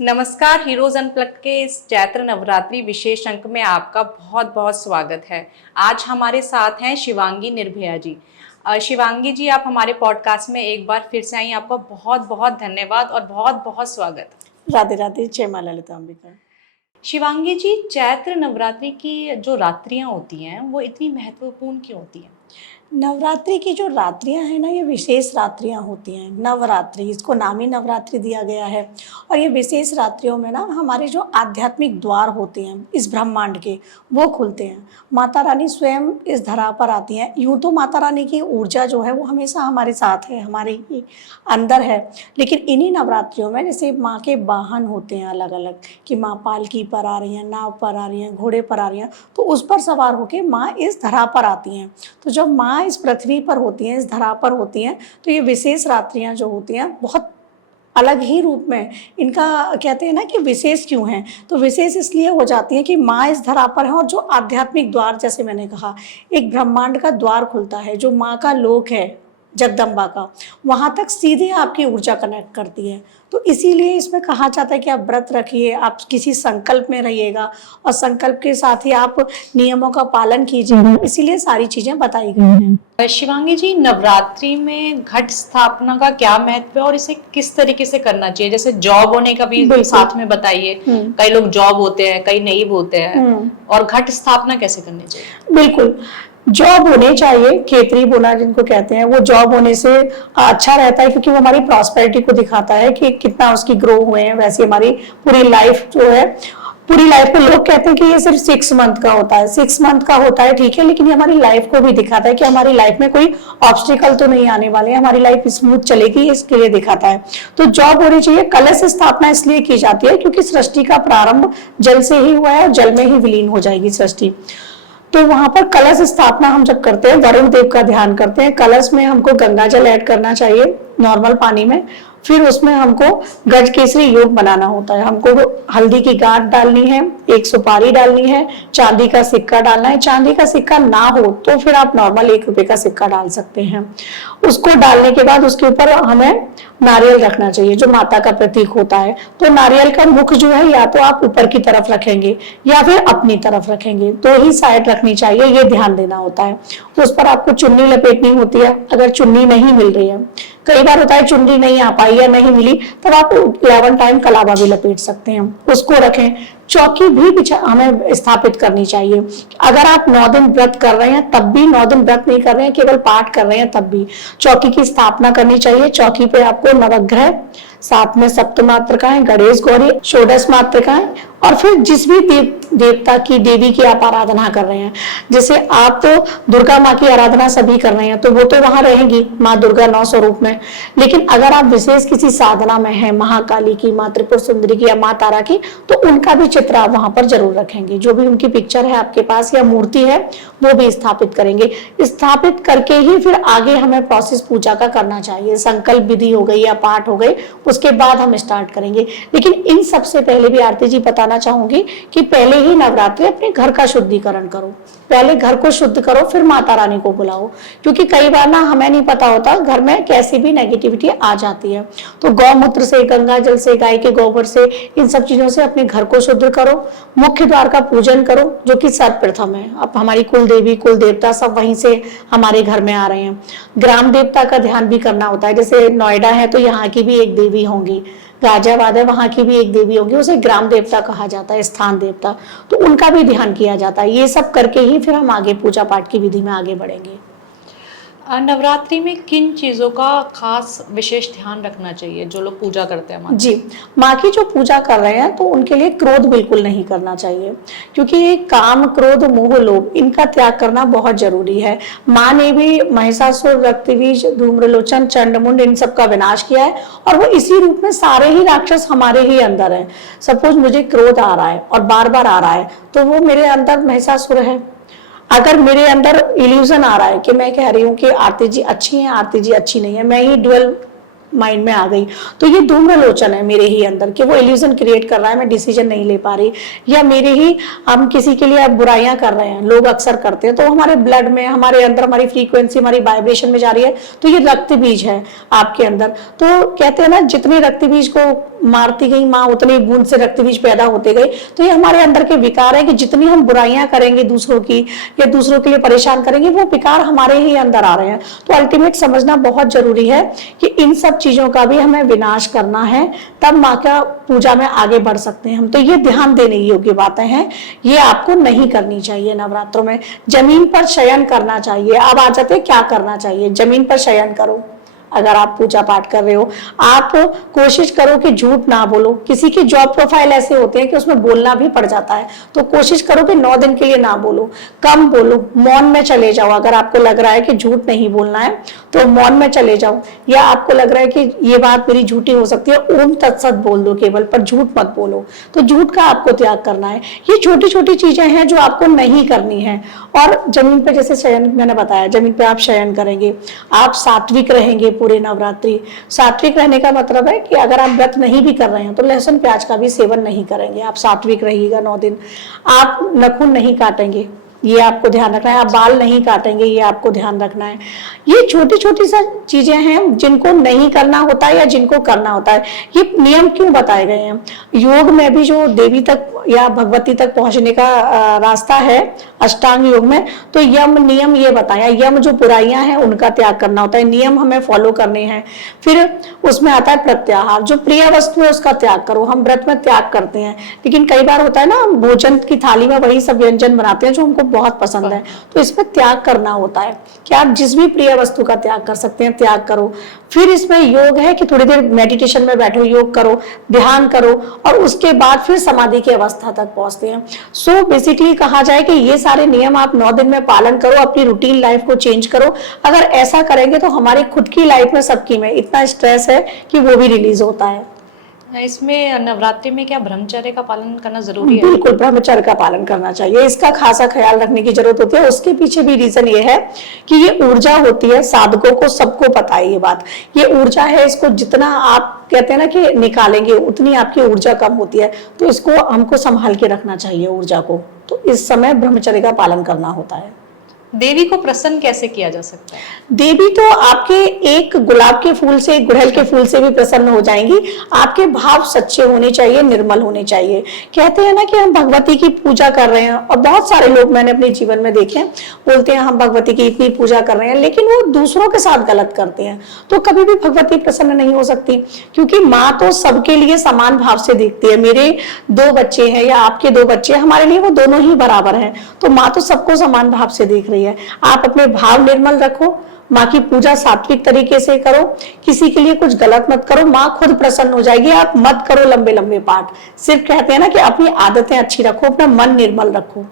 नमस्कार, heroes unplugged के इस चैत्र नवरात्रि विशेष अंक में आपका बहुत बहुत स्वागत है। आज हमारे साथ हैं शिवांगी निर्भया जी। शिवांगी जी, आप हमारे पॉडकास्ट में एक बार फिर से आई, आपका बहुत बहुत धन्यवाद और बहुत बहुत स्वागत। राधे राधे, जय मां ललिता अंबिका। शिवांगी जी, चैत्र नवरात्रि की जो रात्रियां होती हैं वो इतनी महत्वपूर्ण क्यों होती हैं? नवरात्रि की जो रात्रियां हैं ना, ये विशेष रात्रियां होती हैं। नवरात्रि, इसको नाम ही नवरात्रि दिया गया है। और ये विशेष रात्रियों में ना हमारे जो आध्यात्मिक द्वार होते हैं इस ब्रह्मांड के, वो खुलते हैं। माता रानी स्वयं इस धरा पर आती हैं। यूँ तो माता रानी की ऊर्जा जो है वो हमेशा हमारे साथ है, हमारे ही अंदर है। लेकिन इन्हीं नवरात्रियों में जैसे माँ के वाहन होते हैं अलग अलग, कि माँ पालकी पर आ रही हैं, नाव पर आ रही हैं, घोड़े पर आ रही हैं, तो उस पर सवार होकर माँ इस धरा पर आती हैं। तो जब माँ इस पृथ्वी पर होती हैं, इस धरा पर होती हैं, तो ये विशेष रात्रियां जो होती हैं बहुत अलग ही रूप में, इनका कहते हैं ना कि विशेष क्यों हैं, तो विशेष इसलिए हो जाती हैं कि माँ इस धरा पर है। और जो आध्यात्मिक द्वार, जैसे मैंने कहा, एक ब्रह्मांड का द्वार खुलता है, जो माँ का लोक है जगदम्बा का, वहाँ तक सीधे आपकी ऊर्जा कनेक्ट करती है। तो इसीलिए इसमें कहा जाता है कि आप व्रत रखिए, आप किसी संकल्प में रहिएगा और संकल्प के साथ ही आप नियमों का पालन कीजिएगा। इसीलिए सारी चीजें बताई गई हैं। शिवांगी जी, नवरात्रि में घट स्थापना का क्या महत्व है और इसे किस तरीके से करना चाहिए? जैसे जॉब होने का भी साथ में बताइए। कई लोग जॉब होते हैं, कई नहीं होते हैं, और घट स्थापना कैसे करनी चाहिए? बिल्कुल, जॉब होनी चाहिए। खेतरी बोना जिनको कहते हैं, वो जॉब होने से अच्छा रहता है, क्योंकि वो हमारी प्रॉस्पेरिटी को दिखाता है कि कितना उसकी ग्रो हुए हैं। वैसे हमारी पूरी लाइफ जो है, पूरी लाइफ में लोग कहते हैं कि ये सिर्फ 6 मंथ का होता है, 6 मंथ का होता है, ठीक है, लेकिन ये हमारी लाइफ को भी दिखाता है कि हमारी लाइफ में कोई ऑब्स्टिकल तो नहीं आने वाले हैं, हमारी लाइफ स्मूथ चलेगी, इसके लिए दिखाता है। तो जॉब होनी चाहिए। कलश स्थापना इसलिए की जाती है क्योंकि सृष्टि का प्रारंभ जल से ही हुआ है और जल में ही विलीन हो जाएगी सृष्टि। तो वहां पर कलश स्थापना हम जब करते हैं, वरुण देव का ध्यान करते हैं। कलश में हमको गंगा जल ऐड करना चाहिए नॉर्मल पानी में। फिर उसमें हमको गज केसरी योग बनाना होता है। हमको हल्दी की गांठ डालनी है, एक सुपारी डालनी है, चांदी का सिक्का डालना है। चांदी का सिक्का ना हो तो फिर आप नॉर्मल 1 रुपए का सिक्का डाल सकते हैं। उसको डालने के बाद उसके ऊपर हमें नारियल रखना चाहिए, जो माता का प्रतीक होता है। तो नारियल का मुख जो है, या तो आप ऊपर की तरफ रखेंगे या फिर अपनी तरफ रखेंगे, तो ही साइड रखनी चाहिए, ये ध्यान देना होता है। तो उस पर आपको चुन्नी लपेटनी होती है। अगर चुन्नी नहीं मिल रही है, कई बार होता है चुन्नी नहीं आ पाई या नहीं मिली, तब आप 11 टाइम कलावा भी लपेट सकते हैं, उसको रखें। चौकी भी हमें स्थापित करनी चाहिए। अगर आप 9 दिन व्रत कर रहे हैं तब भी, 9 दिन व्रत नहीं कर रहे हैं, केवल पाठ कर रहे हैं तब भी चौकी की स्थापना करनी चाहिए। चौकी पे आपको नवग्रह, साथ में सप्तमात्रकाएं, गणेश गौरी, षोडश मात्रकाएं, और फिर जिस भी देवता की, देवी की आप आराधना कर रहे हैं, जैसे आप तो दुर्गा माँ की आराधना सभी कर रहे हैं, तो वो तो वहां रहेंगी माँ दुर्गा 9 स्वरूप में। लेकिन अगर आप विशेष किसी साधना में हैं, महाकाली की, माँ त्रिपुर सुंदरी की या माँ तारा की, तो उनका भी चित्र आप वहां पर जरूर रखेंगे। जो भी उनकी पिक्चर है आपके पास या मूर्ति है, वो भी स्थापित करेंगे। स्थापित करके ही फिर आगे हमें प्रोसेस पूजा का करना चाहिए। संकल्प विधि हो गई या पाठ हो गई, उसके बाद हम स्टार्ट करेंगे। लेकिन इन सबसे पहले भी आरती जी बताना चाहूंगी कि पहले ही नवरात्रि अपने घर का शुद्धिकरण करो। पहले घर को शुद्ध करो, फिर माता रानी को बुलाओ, क्योंकि कई बार ना हमें नहीं पता होता घर में कैसी भी नेगेटिविटी आ जाती है। तो गौमूत्र से, गंगा जल से, गाय के गोबर से, इन सब चीजों से अपने घर को शुद्ध करो। मुख्य द्वार का पूजन करो, जो कि सर्वप्रथम है। अब हमारी कुल देवी, कुल देवता सब वहीं से हमारे घर में आ रहे हैं। ग्राम देवता का ध्यान भी करना होता है। जैसे नोएडा है तो यहाँ की भी एक देवी होंगी, गाजियाबाद है वहां की भी एक देवी होगी, उसे ग्राम देवता कहा जाता है, स्थान देवता, तो उनका भी ध्यान किया जाता है। ये सब करके ही फिर हम आगे पूजा पाठ की विधि में आगे बढ़ेंगे। नवरात्रि में किन चीजों का खास विशेष ध्यान रखना चाहिए जो लोग पूजा करते हैं माँ? जी, माँ की जो पूजा कर रहे हैं तो उनके लिए क्रोध बिल्कुल नहीं करना चाहिए, क्योंकि काम, क्रोध, मोह, लोभ, इनका त्याग करना बहुत जरूरी है। माँ ने भी महिषासुर, रक्तबीज, धूम्रलोचन, चंडमुंड, इन सब का विनाश किया है, और वो इसी रूप में सारे ही राक्षस हमारे ही अंदर है। सपोज मुझे क्रोध आ रहा है और बार बार आ रहा है, तो वो मेरे अंदर महिषासुर है। अगर मेरे अंदर इल्यूजन आ रहा है कि मैं कह रही हूँ कि आरती जी अच्छी है, आरती जी अच्छी नहीं है, मैं ही ड्वेल माइंड में आ गई, तो ये धूम्रलोचन है मेरे ही अंदर कि वो इल्यूजन क्रिएट कर रहा है, मैं डिसीजन नहीं ले पा रही, या मेरे ही, हम किसी के लिए अब बुराइयां कर रहे हैं, लोग अक्सर करते हैं, तो हमारे ब्लड में, हमारे अंदर, हमारी फ्रीक्वेंसी, हमारी वाइब्रेशन में जा रही है, तो ये रक्त बीज है आपके अंदर। तो कहते हैं ना, जितने रक्त बीज को मारती गई माँ उतनी बूंद से रक्त बीज पैदा होते गए। तो ये हमारे अंदर के विकार है कि जितनी हम बुराइयां करेंगे दूसरों की या दूसरों के लिए परेशान करेंगे, वो विकार हमारे ही अंदर आ रहे हैं। तो अल्टीमेट समझना बहुत जरूरी है कि इन सब चीजों का भी हमें विनाश करना है, तब माँ का पूजा में आगे बढ़ सकते हैं हम। तो ये ध्यान देने योग्य बातें हैं, ये आपको नहीं करनी चाहिए। नवरात्रों में जमीन पर शयन करना चाहिए। अब आ जाते क्या करना चाहिए। जमीन पर शयन करो। अगर आप पूजा पाठ कर रहे हो, आप कोशिश करो कि झूठ ना बोलो। किसी की जॉब प्रोफाइल ऐसे होते हैं कि उसमें बोलना भी पड़ जाता है, तो कोशिश करो कि 9 दिन के लिए ना बोलो, कम बोलो, मौन में चले जाओ। अगर आपको लग रहा है कि झूठ नहीं बोलना है तो मौन में चले जाओ, या आपको लग रहा है कि ये बात मेरी झूठी हो सकती है, ओम तत्सत बोल दो केवल, पर झूठ मत बोलो। तो झूठ का आपको त्याग करना है। ये छोटी छोटी चीजें हैं जो आपको नहीं करनी है। और जमीन पे जैसे शयन मैंने बताया, जमीन पे आप शयन करेंगे, आप सात्विक रहेंगे पूरे नवरात्रि। सात्विक रहने का मतलब है कि अगर आप व्रत नहीं भी कर रहे हैं तो लहसुन प्याज का भी सेवन नहीं करेंगे, आप सात्विक रहिएगा 9 दिन। आप नाखून नहीं काटेंगे, ये आपको ध्यान रखना है। आप बाल नहीं काटेंगे, ये आपको ध्यान रखना है। ये छोटी छोटी सा चीजें हैं जिनको नहीं करना होता है या जिनको करना होता है। ये नियम क्यों बताए गए हैं? योग में भी जो देवी तक या भगवती तक पहुंचने का रास्ता है अष्टांग योग में, तो यम नियम ये बताया। यम जो बुराइयां हैं उनका त्याग करना होता है, नियम हमें फॉलो करने हैं। फिर उसमें आता है प्रत्याहार, जो प्रिय वस्तु है उसका त्याग करो। हम व्रत में त्याग करते हैं, लेकिन कई बार होता है ना, भोजन की थाली में वही सब व्यंजन बनाते हैं जो हमको बहुत पसंद है, तो इसमें त्याग करना होता है कि आप जिस भी प्रिय वस्तु का त्याग कर सकते हैं, त्याग करो। फिर इसमें योग है कि थोड़ी देर मेडिटेशन में बैठो, योग करो, ध्यान करो, और उसके बाद फिर समाधि की अवस्था तक पहुंचते हैं। सो बेसिकली कहा जाए कि ये सारे नियम आप 9 दिन में पालन करो, अपनी रूटीन लाइफ को चेंज करो। अगर ऐसा करेंगे तो हमारी खुद की लाइफ में, सबकी में इतना स्ट्रेस है कि वो भी रिलीज होता है। इसमें नवरात्रि में क्या ब्रह्मचर्य का पालन करना जरूरी है? बिल्कुल ब्रह्मचर्य का पालन करना चाहिए, इसका खासा ख्याल रखने की जरूरत होती है। उसके पीछे भी रीजन ये है कि ये ऊर्जा होती है, साधकों को सबको पता है ये बात। ये ऊर्जा है, इसको जितना आप कहते हैं ना कि निकालेंगे उतनी आपकी ऊर्जा कम होती है, तो इसको हमको संभाल के रखना चाहिए ऊर्जा को। तो इस समय ब्रह्मचर्य का पालन करना होता है। देवी को प्रसन्न कैसे किया जा सकता है? देवी तो आपके एक गुलाब के फूल से, एक गुड़हल के फूल से भी प्रसन्न हो जाएंगी। आपके भाव सच्चे होने चाहिए, निर्मल होने चाहिए। कहते हैं ना कि हम भगवती की पूजा कर रहे हैं, और बहुत सारे लोग मैंने अपने जीवन में देखे हैं, बोलते हैं हम भगवती की इतनी पूजा कर रहे हैं, लेकिन वो दूसरों के साथ गलत करते हैं, तो कभी भी भगवती प्रसन्न नहीं हो सकती। क्योंकि माँ तो सबके लिए समान भाव से देखती है। मेरे 2 बच्चे हैं या आपके 2 बच्चे, हमारे लिए वो दोनों ही बराबर हैं, तो माँ तो सबको समान भाव से देख रही है। आप अपने भाव निर्मल रखो, माँ की पूजा सात्विक तरीके से करो, किसी के लिए कुछ गलत मत करो, माँ खुद प्रसन्न हो जाएगी। आप मत करो लंबे लंबे पाठ, सिर्फ कहते हैं ना कि अपनी आदतें अच्छी रखो, अपना मन निर्मल रखो,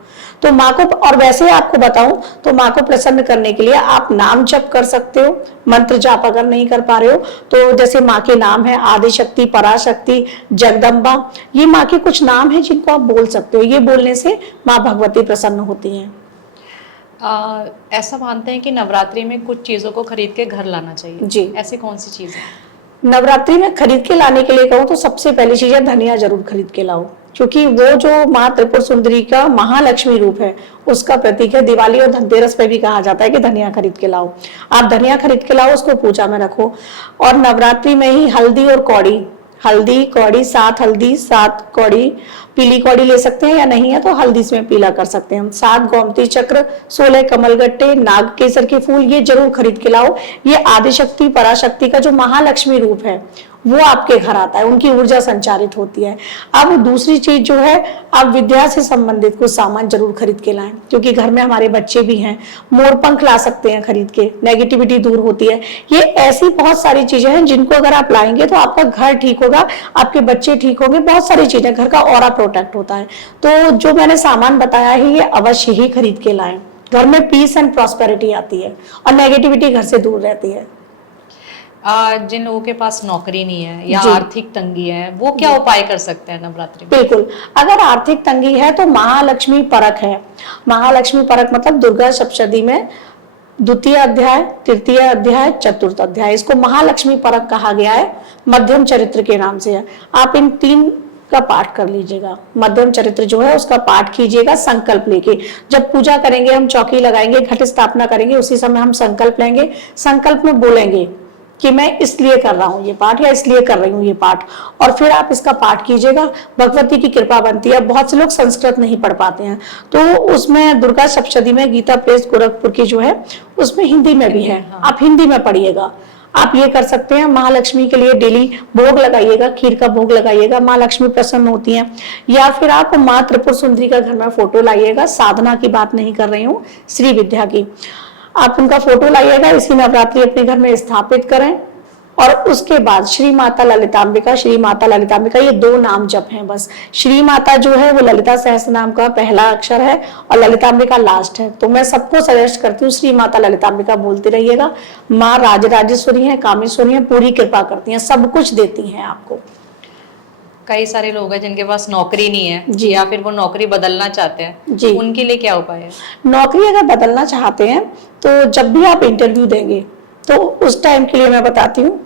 तो माँ को। और वैसे आपको बताऊं तो माँ को प्रसन्न करने के लिए आप नाम जप कर सकते हो, मंत्र जाप अगर नहीं कर पा रहे हो तो। जैसे माँ के नाम है आदिशक्ति, पराशक्ति, जगदम्बा, ये माँ के कुछ नाम है जिनको आप बोल सकते हो। ये बोलने से माँ भगवती प्रसन्न होती है। ऐसा मानते हैं कि नवरात्रि में कुछ चीजों को खरीद के घर लाना चाहिए जी। ऐसी कौन सी चीज है? नवरात्रि में खरीद के लाने के लिए कहूँ तो सबसे पहली चीज है धनिया जरूर खरीद के लाओ, क्योंकि वो जो माँ त्रिपुर सुंदरी का महालक्ष्मी रूप है उसका प्रतीक है। दिवाली और धनतेरस पे भी कहा जाता है कि धनिया खरीद के लाओ। आप धनिया खरीद के लाओ, उसको पूजा में रखो। और नवरात्रि में ही हल्दी और कौड़ी, हल्दी कौड़ी, 7 हल्दी 7 कौड़ी, पीली कौड़ी ले सकते हैं या नहीं है तो हल्दी इसमें पीला कर सकते हैं। 7 गोमती चक्र, 16 कमलगट्टे, नाग केसर के फूल, ये जरूर खरीद के लाओ। ये आदिशक्ति पराशक्ति का जो महालक्ष्मी रूप है वो आपके घर आता है, उनकी ऊर्जा संचारित होती है। अब दूसरी चीज जो है, आप विद्या से संबंधित कुछ सामान जरूर खरीद के लाएं, क्योंकि घर में हमारे बच्चे भी हैं। मोरपंख ला सकते हैं खरीद के, नेगेटिविटी दूर होती है। ये ऐसी बहुत सारी चीजें हैं जिनको अगर आप लाएंगे तो आपका घर ठीक होगा, आपके बच्चे ठीक होंगे, बहुत सारी चीजें, घर का ऑरा प्रोटेक्ट होता है। तो जो मैंने सामान बताया है ये अवश्य ही खरीद के लाएं। घर में पीस एंड प्रॉस्पेरिटी आती है और नेगेटिविटी घर से दूर रहती है। जिन लोगों के पास नौकरी नहीं है या आर्थिक तंगी है, वो क्या उपाय कर सकते हैं नवरात्रि में? बिल्कुल, अगर आर्थिक तंगी है तो महालक्ष्मी परक है। महालक्ष्मी परक मतलब दुर्गा सप्तशती में 2य अध्याय, 3य अध्याय, 4th अध्याय, इसको महालक्ष्मी परक कहा गया है। मध्यम चरित्र के नाम से है। आप इन 3 का पाठ कर लीजिएगा। मध्यम चरित्र जो है उसका पाठ कीजिएगा संकल्प लेके। जब पूजा करेंगे, हम चौकी लगाएंगे, घट स्थापना करेंगे, उसी समय हम संकल्प लेंगे। संकल्प में बोलेंगे कि मैं इसलिए कर रहा हूँ ये पाठ या इसलिए कर रही हूँ ये पाठ, और फिर आप इसका पाठ कीजिएगा। भगवती की कृपा बनती है। बहुत से लोग संस्कृत नहीं पढ़ पाते हैं, तो उसमें दुर्गा सप्तशती में गीता प्रेस गोरखपुर की जो है उसमें हिंदी में भी है, आप हिंदी में पढ़िएगा। आप ये कर सकते हैं। महालक्ष्मी के लिए डेली भोग लगाइएगा, खीर का भोग लगाइएगा, माँ लक्ष्मी प्रसन्न होती हैं। या फिर आप माँ त्रिपुर सुंदरी का घर में फोटो लाइएगा, साधना की बात नहीं कर रही हूँ, श्री विद्या की। आप उनका फोटो लाइएगा, इसी नवरात्रि अपने घर में स्थापित करें। और उसके बाद श्री माता ललितांबिका, श्री माता ललितांबिका, ये 2 नाम जप हैं बस। श्री माता जो है वो ललिता सहस्त्र नाम का पहला अक्षर है और ललितांबिका लास्ट है। तो मैं सबको सजेस्ट करती हूँ श्री माता ललितांबिका बोलते रहिएगा। माँ राजराजेश्वरी है, कामेश्वरी है, पूरी कृपा करती हैं, सब कुछ देती हैं आपको। कई सारे लोग हैं जिनके पास नौकरी नहीं है जी, या फिर वो नौकरी बदलना चाहते हैं जी, उनके लिए क्या उपाय है? नौकरी अगर बदलना चाहते हैं तो जब भी आप इंटरव्यू देंगे तो उस टाइम के लिए मैं बताती हूँ,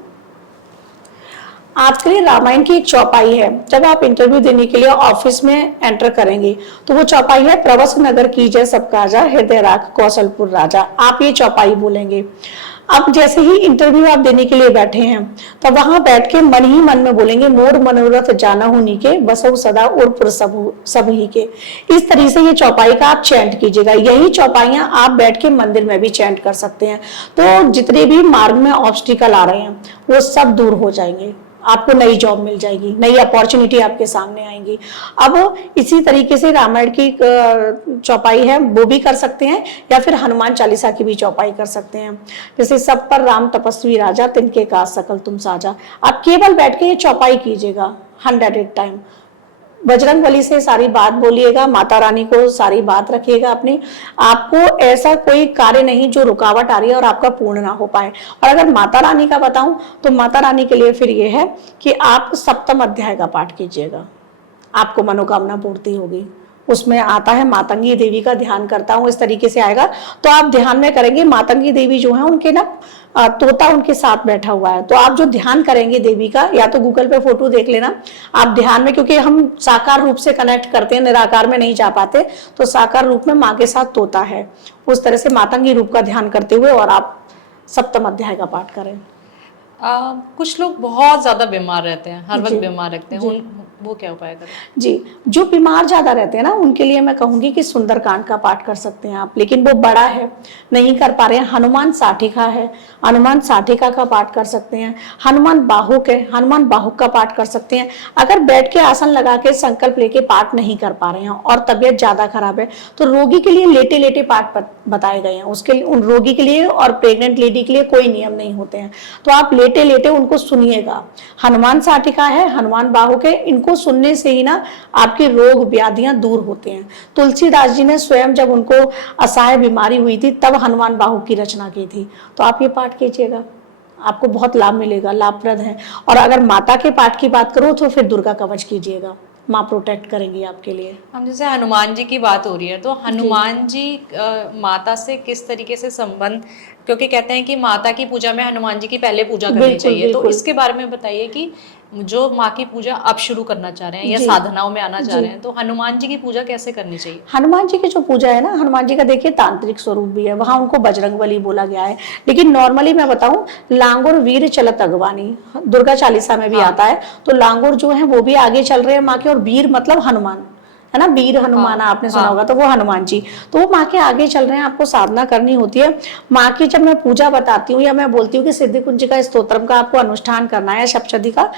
आपके लिए रामायण की एक चौपाई है। जब आप इंटरव्यू देने के लिए ऑफिस में एंटर करेंगे तो वो चौपाई है, प्रवस नगर कीजय सब काजा, हृदय राख कौशलपुर राजा। आप ये चौपाई बोलेंगे। अब जैसे ही इंटरव्यू आप देने के लिए बैठे हैं तो वहां बैठ के मन ही मन में बोलेंगे, मोर मनोरथ जाना हुनी के, बसौ सदा उर्पुर सब ही के। इस तरीके से ये चौपाई का आप चैंट कीजिएगा। यही चौपाइयां आप बैठ के मंदिर में भी चैंट कर सकते हैं। तो जितने भी मार्ग में ऑब्स्टिकल आ रहे हैं वो सब दूर हो जाएंगे, आपको नई जॉब मिल जाएगी, नई अपॉर्चुनिटी आपके सामने आएंगी। अब इसी तरीके से रामायण की चौपाई है वो भी कर सकते हैं, या फिर हनुमान चालीसा की भी चौपाई कर सकते हैं। जैसे सब पर राम तपस्वी राजा, तिनके काज सकल तुम साजा। आप केवल बैठ के ये चौपाई कीजिएगा 100 टाइम। बजरंगबली से सारी बात बोलिएगा, माता रानी को सारी बात रखिएगा अपनी। आपको ऐसा कोई कार्य नहीं जो रुकावट आ रही है और आपका पूर्ण ना हो पाए। और अगर माता रानी का बताऊं तो माता रानी के लिए फिर ये है कि आप सप्तम अध्याय का पाठ कीजिएगा, आपको मनोकामना पूर्ति होगी। उसमें आता है मातंगी देवी का ध्यान करता हूँ, इस तरीके से आएगा। तो आप ध्यान में करेंगे, मातंगी देवी जो है उनके ना तोता उनके साथ बैठा हुआ है। तो आप जो ध्यान करेंगे देवी का, या तो गूगल पे फोटो देख लेना आप ध्यान में, क्योंकि हम साकार रूप से कनेक्ट करते हैं, निराकार में नहीं जा पाते, तो साकार रूप में माँ के साथ तोता है। उस तरह से मातंगी रूप का ध्यान करते हुए और आप सप्तम अध्याय का पाठ करें। कुछ लोग बहुत ज्यादा बीमार रहते हैं, हर वक्त जी, बीमार रहते हैं, जी। वो क्या उपाय करें? जी, जो बीमार ज्यादा रहते हैं ना उनके लिए मैं कहूंगी कि सुंदरकांड का पाठ कर सकते हैं आप, लेकिन वो बड़ा है नहीं कर पा रहे हैं। हनुमान साठिका है, हनुमान साठिका का पाठ कर सकते हैं। हनुमान बाहुक है, हनुमान बाहुक का पाठ कर सकते हैं। अगर बैठ के आसन लगा के संकल्प लेके पाठ नहीं कर पा रहे हैं और तबियत ज्यादा खराब है तो रोगी के लिए लेटे लेटे पाठ बताए गए हैं। उसके लिए उन रोगी के लिए और प्रेग्नेंट लेडी के लिए कोई नियम नहीं होते हैं, तो आप लेटे लेटे उनको सुनिएगा। हनुमान साठिका है, हनुमान बाहुक है, इनको सुनने से ही ना आपके रोग व्याधियां दूर होते हैं। तुलसीदास जी ने स्वयं जब उनको असहाय बीमारी हुई थी तब हनुमान बाहुक की रचना की थी। तो आप ये पाठ कीजिएगा, आपको बहुत लाभ मिलेगा, लाभप्रद है। और अगर माता के पाठ की बात करूं तो फिर दुर्गा कवच कीजिएगा, माँ प्रोटेक्ट करेंगी आपके लिए। हम जैसे हनुमान जी की बात हो रही है तो हनुमान जी माता से किस तरीके से संबंध, क्योंकि कहते हैं कि माता की पूजा में हनुमान जी की पहले पूजा करनी चाहिए, तो इसके बारे में बताइए कि जो माँ की पूजा अब शुरू करना चाह रहे हैं या साधनाओं में आना चाह रहे हैं तो हनुमान जी की पूजा कैसे करनी चाहिए? हनुमान जी की जो पूजा है ना, हनुमान जी का देखिए तांत्रिक स्वरूप भी है, वहां उनको बजरंगबली बोला गया है। लेकिन नॉर्मली मैं बताऊं, लांगुर वीर चलत अगवानी दुर्गा चालीसा में भी आता है। तो लांगुर जो है वो भी आगे चल रहे हैं माँ के, और वीर मतलब हनुमान है ना, वीर हनुमान आपने सुना होगा, तो वो हनुमान जी, तो वो माँ के आगे चल रहे हैं। आपको साधना करनी होती है माँ की। जब मैं पूजा बताती हूँ या मैं बोलती हूँ कि सिद्धि कुंजिका स्तोत्रम का आपको अनुष्ठान करना है, सप्तशती का,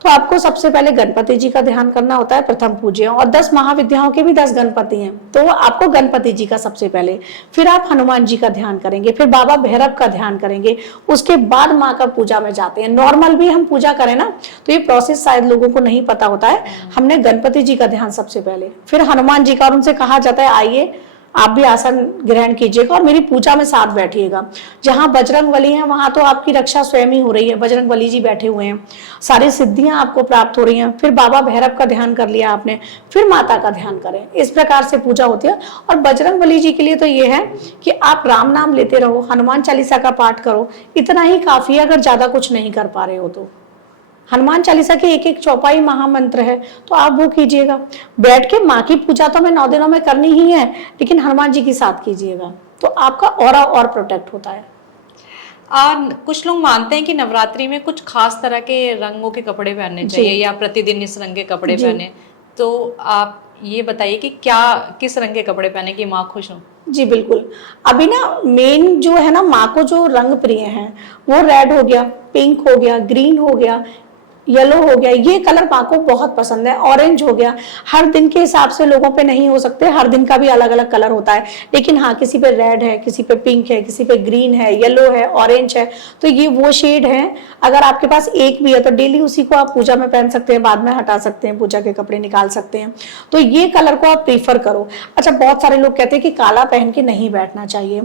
तो आपको सबसे पहले गणपति जी का ध्यान करना होता है, प्रथम पूज्य। और 10 महाविद्याओं के भी 10 गणपति हैं, तो आपको गणपति जी का सबसे पहले, फिर आप हनुमान जी का ध्यान करेंगे, फिर बाबा भैरव का ध्यान करेंगे, उसके बाद माँ का पूजा में जाते हैं। नॉर्मल भी हम पूजा करें ना तो ये प्रोसेस शायद लोगों को नहीं पता होता है। हमने गणपति जी का ध्यान सबसे पहले, फिर हनुमान जी का, और उनसे कहा जाता है आइए आप भी आसन ग्रहण कीजिएगा और मेरी पूजा में साथ बैठिएगा। जहां बजरंगबली है वहां तो आपकी रक्षा स्वयं ही हो रही है, बजरंगबली जी बैठे हुए हैं, सारी सिद्धियां आपको प्राप्त हो रही हैं। फिर बाबा भैरव का ध्यान कर लिया आपने, फिर माता का ध्यान करें। इस प्रकार से पूजा होती है। और बजरंगबली जी के लिए तो ये है कि आप राम नाम लेते रहो, हनुमान चालीसा का पाठ करो, इतना ही काफी है। अगर ज्यादा कुछ नहीं कर पा रहे हो तो हनुमान चालीसा की एक एक चौपाई महामंत्र है, तो आप वो कीजिएगा। बैठ के माँ की पूजा तो हमें 9 दिनों में करनी ही है, लेकिन हनुमान जी के साथ कीजिएगा तो आपका ऑरा और प्रोटेक्ट होता है। कुछ लोग मानते हैं कि नवरात्रि में कुछ खास तरह के रंगों के कपड़े पहनने चाहिए या प्रतिदिन इस रंग के कपड़े पहने, तो आप ये बताइए कि क्या किस रंग के कपड़े पहने कि माँ खुश हो? जी बिल्कुल। अभी ना मेन जो है ना, माँ को जो रंग प्रिय हैं वो रेड हो गया, पिंक हो गया, ग्रीन हो गया, येलो हो गया, ये कलर माँ को बहुत पसंद है। ऑरेंज हो गया। हर दिन के हिसाब से लोगों पे नहीं हो सकते, हर दिन का भी अलग अलग कलर होता है, लेकिन हाँ किसी पे रेड है, किसी पे पिंक है, किसी पे ग्रीन है, येलो है, ऑरेंज है, तो ये वो शेड है। अगर आपके पास एक भी है तो डेली उसी को आप पूजा में पहन सकते हैं, बाद में हटा सकते हैं, पूजा के कपड़े निकाल सकते हैं। तो ये कलर को आप प्रीफर करो। अच्छा, बहुत सारे लोग कहते हैं कि काला पहन के नहीं बैठना चाहिए,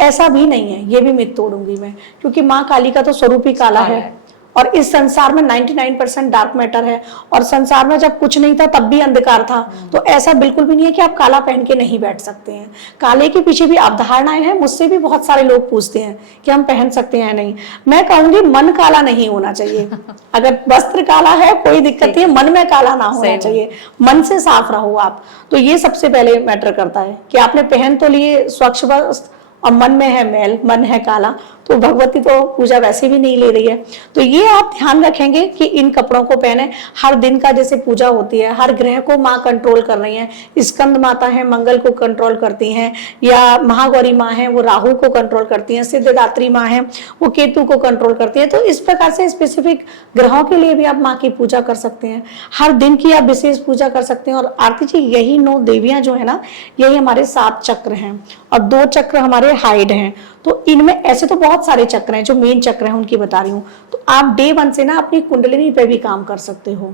ऐसा भी नहीं है, ये भी मिथ तोड़ूंगी मैं, क्योंकि माँ काली का तो स्वरूप ही काला है और इस संसार में 99% डार्क मैटर है, और संसार में जब कुछ नहीं था तब भी अंधकार था। तो ऐसा बिल्कुल भी नहीं है कि आप काला पहन के नहीं बैठ सकते हैं। काले के पीछे भी अवधारणाएं हैं, मुझसे भी बहुत सारे लोग पूछते हैं कि हम पहन सकते हैं नहीं। मैं कहूंगी मन काला नहीं होना चाहिए। अगर वस्त्र काला है कोई दिक्कत नहीं है, मन में काला ना होना चाहिए, मन से साफ रहो आप। तो ये सबसे पहले मैटर करता है कि आपने पहन तो लिए स्वच्छ वस्त्र और मन में है मैल, मन है काला, तो भगवती तो पूजा वैसे भी नहीं ले रही है। तो ये आप ध्यान रखेंगे कि इन कपड़ों को पहने। हर दिन का जैसे पूजा होती है, हर ग्रह को माँ कंट्रोल कर रही है। स्कंद माता है मंगल को कंट्रोल करती हैं, या महागौरी माँ है वो राहु को कंट्रोल करती हैं, सिद्धदात्री माँ है वो केतु को कंट्रोल करती है। तो इस प्रकार से स्पेसिफिक ग्रहों के लिए भी आप माँ की पूजा कर सकते हैं, हर दिन की आप विशेष पूजा कर सकते हैं। और आरती जी, यही 9 देवियां जो है ना, यही हमारे 7 चक्र हैं और 2 चक्र हमारे हाइड हैं। तो इनमें ऐसे तो बहुत सारे चक्र हैं, जो मेन चक्र हैं उनकी बता रही हूँ। तो आप डे 1 से ना अपनी कुंडलिनी पे भी काम कर सकते हो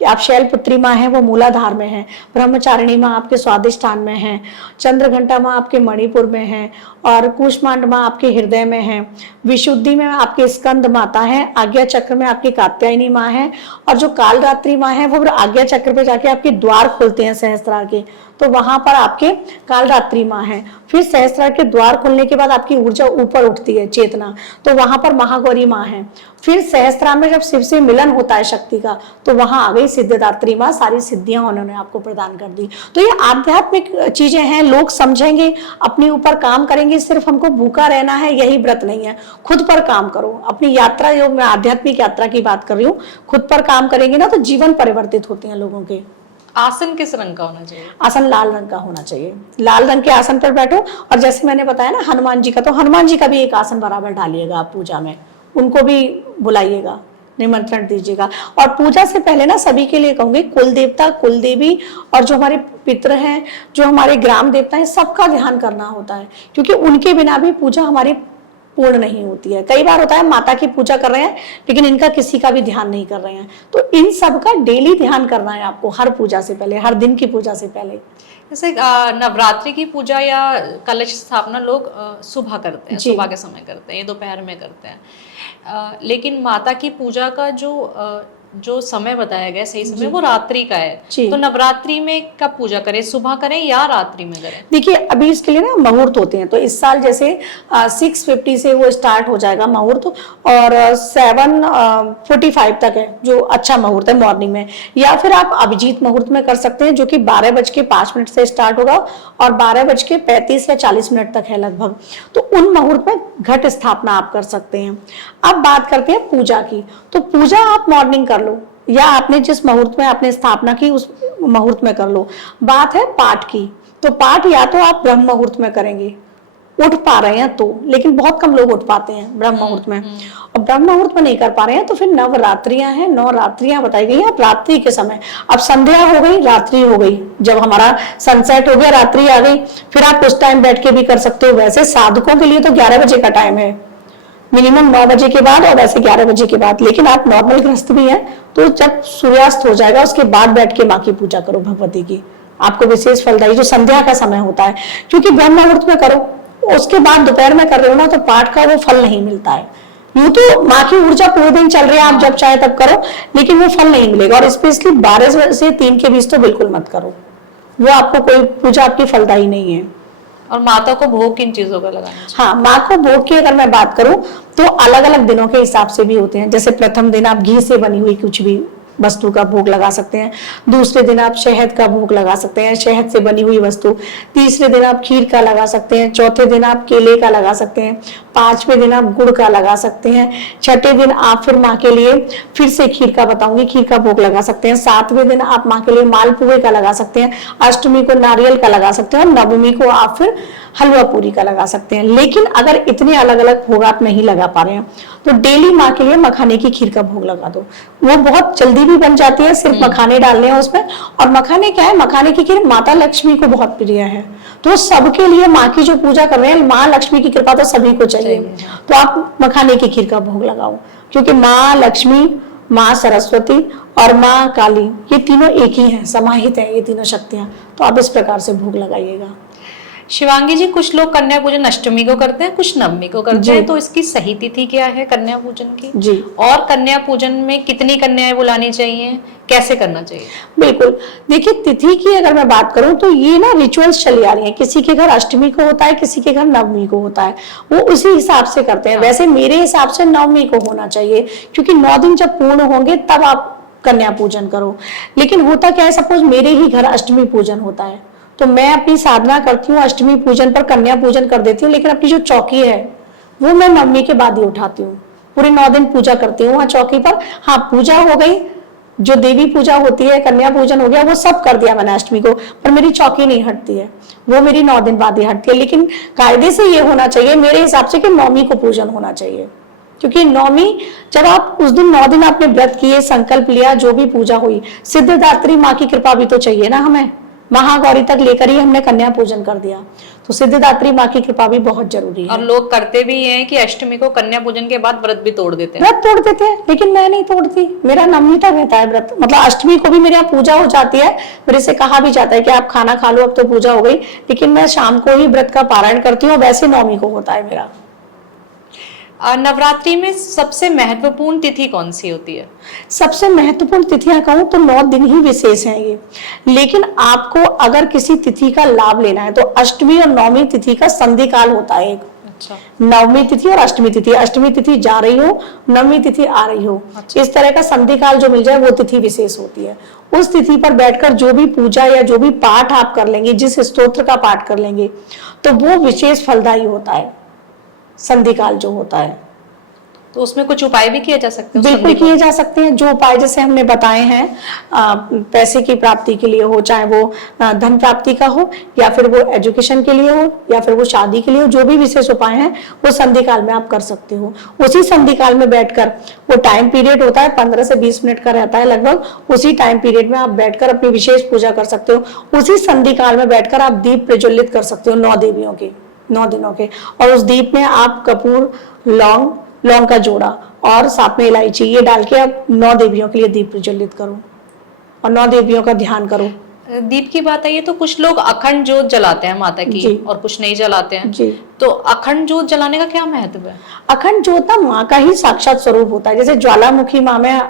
कि आप शैलपुत्री माँ है वो मूलाधार में है, ब्रह्मचारिणी माँ आपके स्वादिष्ठान में है, चंद्रघंटा माँ आपके मणिपुर में है, और कूष्मांड माँ आपके हृदय में है, विशुद्धि में आपके स्कंद माता है, आज्ञा चक्र में आपकी कात्यायनी माँ है, और जो कालरात्रि माँ है वो आज्ञा चक्र पे जाके आपके द्वार खोलते हैं सहस्त्रार के, तो वहां पर आपके कालरात्रि माँ है। फिर सहस्त्रार के द्वार खोलने के बाद आपकी ऊर्जा ऊपर उठती है, चेतना, तो वहां पर महागौरी माँ है। फिर सहस्त्रार में जब शिव से मिलन होता है शक्ति का, तो वहां आ गई सिद्धदात्री माँ, सारी सिद्धियां उन्होंने आपको प्रदान कर दी। तो ये आध्यात्मिक चीजें हैं, लोग समझेंगे, अपने ऊपर काम करेंगे। सिर्फ हमको भूखा रहना है यही व्रत नहीं है, खुद पर काम करो। अपनी यात्रा, जो मैं आध्यात्मिक यात्रा की बात कर रही हूँ, खुद पर काम करेंगे ना तो जीवन परिवर्तित होते हैं लोगों के। आसन किस रंग का होना चाहिए? आसन लाल रंग का होना चाहिए। लाल रंग के आसन पर बैठो। और जैसे मैंने बताया ना हनुमान जी का, तो हनुमान जी का भी एक आसन बराबर डालिएगा आप पूजा में, उनको भी बुलाइएगा, निमंत्रण दीजिएगा। और पूजा से पहले ना सभी के लिए कहूंगी, कुल देवता, कुल देवी और जो हमारे पितृ हैं, जो हमारे ग्राम देवता हैं, सबका ध्यान करना होता है, क्योंकि उनके बिना भी पूजा हमारी पूर्ण नहीं होती है। कई बार होता है माता की पूजा कर रहे हैं लेकिन इनका किसी का भी ध्यान नहीं कर रहे हैं, तो इन सब का डेली ध्यान करना है आपको, हर पूजा से पहले, हर दिन की पूजा से पहले। जैसे नवरात्रि की पूजा या कलश स्थापना लोग सुबह करते हैं, सुबह के समय करते हैं, ये दोपहर में करते हैं, लेकिन माता की पूजा का जो समय बताया गया सही समय वो रात्रि का है। तो नवरात्रि में कब पूजा करें, सुबह करें या रात्रि में करें? देखिए, अभी इसके लिए ना मुहूर्त होते हैं, तो इस साल जैसे 6:50 से वो स्टार्ट हो जाएगा मुहूर्त, और 7:45 तक है जो अच्छा मुहूर्त है मॉर्निंग में। या फिर आप अभिजीत मुहूर्त में कर सकते हैं, जो कि 12:05 से स्टार्ट होगा और 12:35 या 40 तक है लगभग। तो उन मुहूर्त में घट स्थापना आप कर सकते हैं। अब बात करते हैं पूजा की, तो पूजा आप मॉर्निंग कर लो या आपने जिस मुहूर्त में आपने स्थापना की उस मुहूर्त में कर लो। बात है पाठ की, तो पाठ या तो आप ब्रह्म मुहूर्त में करेंगे, उठ पा रहे हैं तो, लेकिन बहुत कम लोग उठ पाते हैं ब्रह्म मुहूर्त में, और ब्रह्म मुहूर्त में नहीं कर पा रहे हैं तो फिर नवरात्रियां हैं, 9 रात्रियां बताई गई हैं। रात्रि के समय, अब संध्या हो गई, रात्रि हो गई, जब हमारा सनसेट हो गया रात्रि आ गई, फिर आप उस टाइम बैठ के भी कर सकते हो। वैसे साधकों के लिए तो 11 बजे का टाइम है, मिनिमम 9 बजे के बाद, और वैसे 11 बजे के बाद। लेकिन आप नॉर्मल गृहस्थ भी हैं तो जब सूर्यास्त हो जाएगा उसके बाद बैठ के माँ की पूजा करो भगवती की, आपको विशेष फलदायी जो संध्या का समय होता है। क्योंकि ब्रह्म मुहूर्त में करो, उसके बाद दोपहर में कर रहे हो ना, तो पाठ का वो फल नहीं मिलता है। यूं तो माँ की ऊर्जा पूरे दिन चल रही है, आप जब चाहे तब करो, लेकिन वो फल नहीं मिलेगा। और स्पेशली 12 से 3 के बीच तो बिल्कुल मत करो, वो आपको कोई पूजा आपकी फलदायी नहीं है। और माता को भोग किन चीजों का लगाना चाहिए? हाँ, माँ को भोग की अगर मैं बात करूं तो अलग अलग दिनों के हिसाब से भी होते हैं। जैसे प्रथम दिन आप घी से बनी हुई कुछ भी वस्तु का भोग लगा सकते हैं। दूसरे दिन आप शहद का भोग लगा सकते हैं, शहद से बनी हुई वस्तु। तीसरे दिन आप खीर का लगा सकते हैं। चौथे दिन आप केले का लगा सकते हैं। पांचवें दिन आप गुड़ का लगा सकते हैं। छठे दिन आप फिर माँ के लिए फिर से खीर का बताऊंगी, खीर का भोग लगा सकते हैं। सातवें दिन आप माँ के लिए मालपुए का लगा सकते हैं। अष्टमी को नारियल का लगा सकते हैं और नवमी को आप फिर हलवा पूरी का लगा सकते हैं। लेकिन अगर इतने अलग अलग भोग आप नहीं लगा पा रहे हैं तो डेली माँ के लिए मखाने की खीर का भोग लगा दो। वो बहुत जल्दी भी बन जाती है, सिर्फ मखाने डालने हैं उसमें। और मखाने क्या है, मखाने की खीर माता लक्ष्मी को बहुत प्रिय है, तो सबके लिए माँ की जो पूजा कर रहे हैं, माँ लक्ष्मी की कृपा तो सभी को चाहिए, तो आप मखाने की खीर का भोग लगाओ। क्योंकि माँ लक्ष्मी, माँ सरस्वती और माँ काली ये तीनों एक ही हैं, समाहित है ये तीनों शक्तियां। तो आप इस प्रकार से भोग लगाइएगा। शिवांगी जी, कुछ लोग कन्या पूजन अष्टमी को करते हैं, कुछ नवमी को करते हैं, तो इसकी सही तिथि क्या है कन्या पूजन की जी। और कन्या पूजन में कितनी कन्याएं बुलानी चाहिए, कैसे करना चाहिए? बिल्कुल, देखिए तिथि की अगर मैं बात करूं तो ये ना रिचुअल्स चली आ रही है। किसी के घर अष्टमी को होता है, किसी के घर नवमी को होता है, वो उसी हिसाब से करते हैं। वैसे मेरे हिसाब से नवमी को होना चाहिए, क्योंकि 9 दिन जब पूर्ण होंगे तब आप कन्या पूजन करो। लेकिन होता क्या है, सपोज मेरे ही घर अष्टमी पूजन होता है तो मैं अपनी साधना करती हूँ, अष्टमी पूजन पर कन्या पूजन कर देती हूँ, लेकिन अपनी जो चौकी है वो मैं नवमी के बाद ही उठाती हूँ। पूरे 9 दिन पूजा करती हूँ वहाँ चौकी पर। हाँ, पूजा हो गई, जो देवी पूजा होती है, कन्या पूजन हो गया, वो सब कर दिया मैंने अष्टमी को, पर मेरी चौकी नहीं हटती है, वो मेरी 9 दिन बाद ही हटती है। लेकिन कायदे से ये होना चाहिए मेरे हिसाब से कि नौमी को पूजन होना चाहिए, क्योंकि नौमी जब आप उस दिन 9 दिन आपने व्रत किए, संकल्प लिया, जो भी पूजा हुई, सिद्धदात्री माँ की कृपा भी तो चाहिए ना हमें। महागौरी तक लेकर ही हमने कन्या पूजन कर दिया, तो सिद्धदात्री माँ की कृपा भी बहुत जरूरी है। और लोग करते भी हैं कि अष्टमी को कन्या पूजन के बाद व्रत भी तोड़ देते हैं। व्रत तोड़ देते हैं, लेकिन मैं नहीं तोड़ती, मेरा नवमी तक रहता है व्रत। मतलब अष्टमी को भी मेरे यहाँ पूजा हो जाती है, मेरे से कहा भी जाता है कि आप खाना खा लो, अब तो पूजा हो गई, लेकिन मैं शाम को ही व्रत का पारायण करती हूँ। वैसे नवमी को होता है मेरा। नवरात्रि में सबसे महत्वपूर्ण तिथि कौन सी होती है? सबसे महत्वपूर्ण तिथियां कहूं तो 9 दिन ही विशेष हैं ये। लेकिन आपको अगर किसी तिथि का लाभ लेना है तो अष्टमी और नवमी तिथि का संधि काल होता है एक। अच्छा। नवमी तिथि और अष्टमी तिथि, अष्टमी तिथि जा रही हो, नवमी तिथि आ रही हो, अच्छा। इस तरह का संधि काल जो मिल जाए वो तिथि विशेष होती है। उस तिथि पर बैठकर जो भी पूजा या जो भी पाठ आप कर लेंगे, जिस स्तोत्र का पाठ कर लेंगे, तो वो विशेष फलदायी होता है संधि काल जो होता है। तो उसमें कुछ उपाय भी किए जा सकते हैं? बिल्कुल किए जा सकते हैं। जो उपाय जैसे हमने बताए हैं, पैसे की प्राप्ति के लिए हो, चाहे वो धन प्राप्ति का हो, या फिर वो एजुकेशन के लिए हो, या फिर वो शादी के लिए हो, जो भी विशेष उपाय हैं वो संधि काल में आप कर सकते हो। उसी संधि काल में बैठकर, वो टाइम पीरियड होता है 15 से 20 मिनट का रहता है लगभग, उसी टाइम पीरियड में आप बैठकर अपनी विशेष पूजा कर सकते हो। उसी संधि काल में बैठकर आप दीप प्रज्वलित कर सकते हो 9 देवियों के, 9 दिनों के। और उस दीप में आप कपूर, लौंग का जोड़ा और साथ में इलायची, ये डाल के आप 9 देवियों के लिए दीप प्रज्वलित करो और 9 देवियों का ध्यान करो। दीप की बात आई है तो कुछ लोग अखंड जोत जलाते हैं माता की और कुछ नहीं जलाते हैं जी। तो अखंड जोत जलाने का क्या महत्व है? अखंड जोत ना माँ का ही साक्षात स्वरूप होता है। जैसे ज्वालामुखी माँ में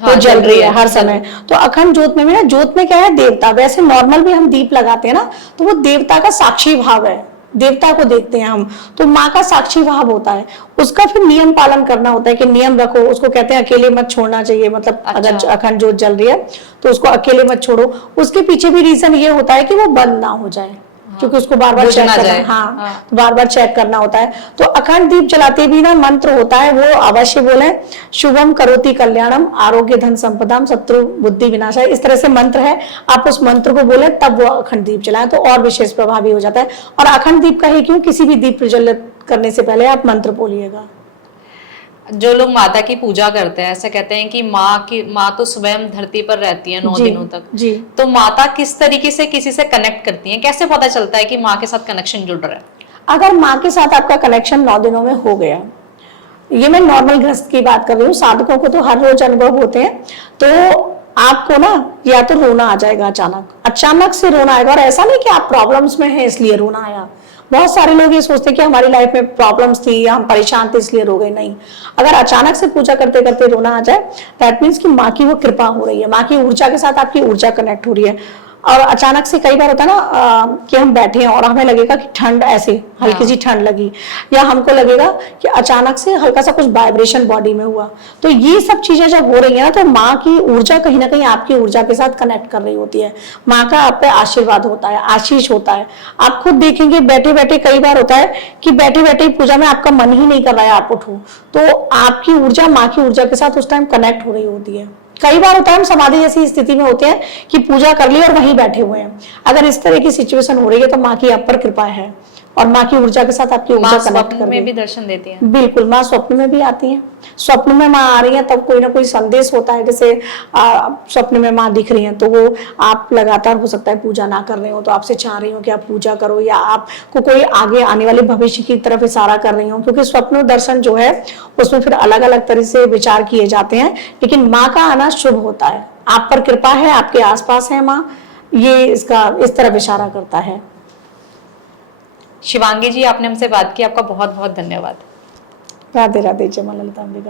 वो जल रही है हर समय, तो अखंड जोत में ना, जोत में क्या है, देवता। वैसे नॉर्मल भी हम दीप लगाते हैं ना, तो वो देवता का साक्षी भाव है, देवता को देखते हैं हम, तो माँ का साक्षी भाव होता है। उसका फिर नियम पालन करना होता है कि नियम रखो, उसको कहते हैं अकेले मत छोड़ना चाहिए। मतलब अगर अखंड जोत जल रही है तो उसको अकेले मत छोड़ो। उसके पीछे भी रीजन ये होता है कि वो बंद ना हो जाए, क्योंकि उसको बार बार चेक करना, तो बार बार चेक करना होता है। तो अखंड दीप जलाते भी ना मंत्र होता है, वो अवश्य बोले, शुभम करोति कल्याणम आरोग्य धन संपदाम शत्रु बुद्धि विनाशाय, इस तरह से मंत्र है। आप उस मंत्र को बोले तब वो अखंड दीप जलाएं, तो और विशेष प्रभावी हो जाता है। और अखंड दीप का ही क्यों, किसी भी दीप प्रज्वलित करने से पहले आप मंत्र बोलिएगा। जो लोग माता की पूजा करते हैं ऐसे कहते हैं कि माँ तो स्वयं धरती पर रहती है 9 दिनों तक जी। तो माता किस तरीके से किसी से कनेक्ट करती है, कैसे पता चलता है कि माँ के साथ कनेक्शन जुड़ रहा है? अगर माँ के साथ आपका कनेक्शन 9 दिनों में हो गया, ये मैं नॉर्मल गृहस्थ की बात कर रही हूँ, साधकों को तो हर रोज अनुभव होते हैं, तो आपको ना या तो रोना आ जाएगा, अचानक से रोना आएगा। और ऐसा नहीं कि आप प्रॉब्लम्स में हैं इसलिए रोना आया। बहुत सारे लोग ये सोचते हैं कि हमारी लाइफ में प्रॉब्लम्स थी या हम परेशान थे इसलिए रो गए। नहीं, अगर अचानक से पूजा करते करते रोना आ जाए, दैट मीन्स कि माँ की वो कृपा हो रही है, माँ की ऊर्जा के साथ आपकी ऊर्जा कनेक्ट हो रही है। और अचानक से कई बार होता है ना कि हम बैठे हैं और हमें लगेगा कि ठंड ऐसे हल्की सी ठंड लगी, या हमको लगेगा कि अचानक से हल्का सा कुछ वाइब्रेशन बॉडी में हुआ। तो ये सब चीजें जब हो रही है ना, तो माँ की ऊर्जा कहीं ना कहीं आपकी ऊर्जा के साथ कनेक्ट कर रही होती है। माँ का आप पे आशीर्वाद होता है, आशीष होता है। आप खुद देखेंगे बैठे बैठे कई बार होता है कि बैठे बैठे पूजा में आपका मन ही नहीं कर रहा है आप उठो, तो आपकी ऊर्जा माँ की ऊर्जा के साथ उस टाइम कनेक्ट हो रही होती है। कई बार होता है हम समाधि जैसी स्थिति में होते हैं कि पूजा कर ली और वहीं बैठे हुए हैं। अगर इस तरह की सिचुएशन हो रही है तो माँ की आप पर कृपा है और माँ की ऊर्जा के साथ आपकी ऊर्जा माँ कनेक्ट स्वप्न कर में रही भी है। दर्शन देती हैं? बिल्कुल, माँ स्वप्न में भी आती हैं। स्वप्न में माँ आ रही है तब कोई ना कोई संदेश होता है, जैसे स्वप्न में माँ दिख रही हैं तो वो आप लगातार हो सकता है पूजा ना कर रहे हो तो आपसे चाह रही हो कि आप पूजा करो, या आपको कोई आगे आने वाले भविष्य की तरफ इशारा कर रही हो, क्योंकि स्वप्न दर्शन जो है उसमें फिर अलग अलग तरह से विचार किए जाते हैं, लेकिन माँ का आना शुभ होता है। आप पर कृपा है, आपके आसपास है माँ, ये इसका इस तरफ इशारा करता है। शिवांगी जी, आपने हमसे बात की, आपका बहुत बहुत धन्यवाद। राधे राधे। जय मां ललिता अंबिका।